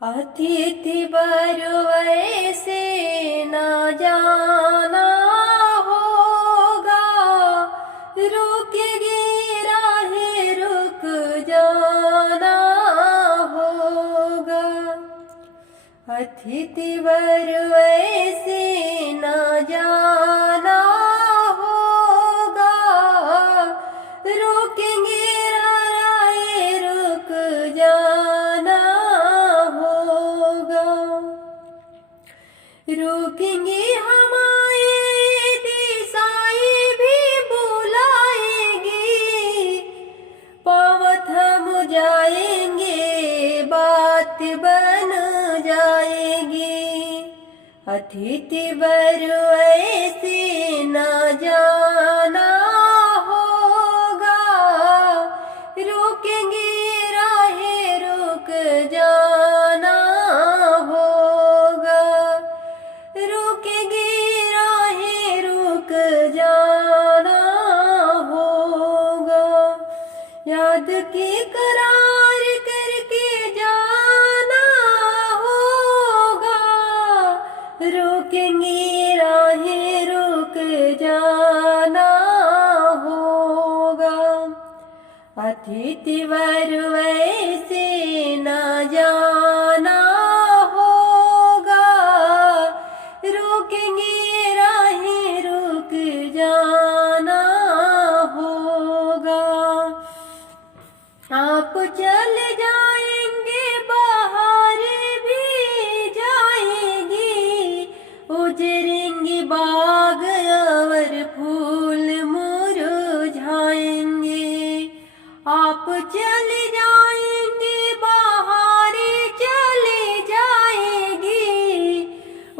अतिथि बरवै से न जाना होगा, रुकेगी राहें रुक जाना होगा। अतिथि बरवै से न जाना होगा, रुकेंगे राहें रुक जाना होगा। रुकेंगे हमारे दिशाएं भी बुलाएंगी, पाँव थम जाएंगे बात बन जाएगी। अतिथि बरवै से न जाना होगा, रुकेंगे राहें रुक जाना होगा, रुकेंगे राहें रुक जाना होगा। याद की करार करके जाना होगा, रुकेंगे राहें रुक जाना होगा। अतिथि बरवै से न जाना होगा, रुकेंगे राहें रुक जाना होगा। आप चल जाएंगे बाहर भी जाएंगी, उजरेंगे बाग और फूल मुरझाएंगे। आप चले जाएंगे बाहर चले जाएंगी,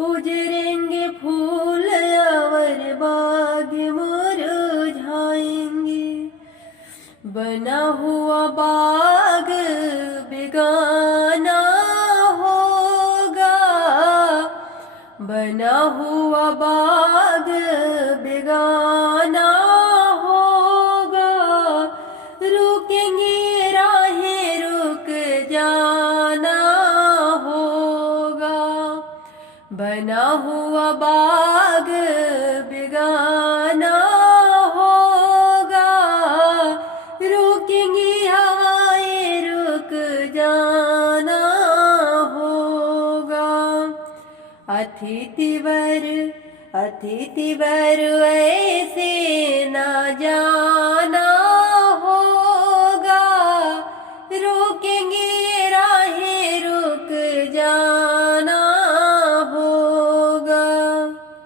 उजरेंगे फूल और बाग मुरझाएंगे। बना हुआ बाग बेगाना होगा, बना हुआ बाग बेगाना होगा, रुकेंगे राहें रुक जाना होगा। बना हुआ बाग बेगाना होगा, रुकेंगी हवाएं रुक जाना होगा। अतिथि बरवै से न जाना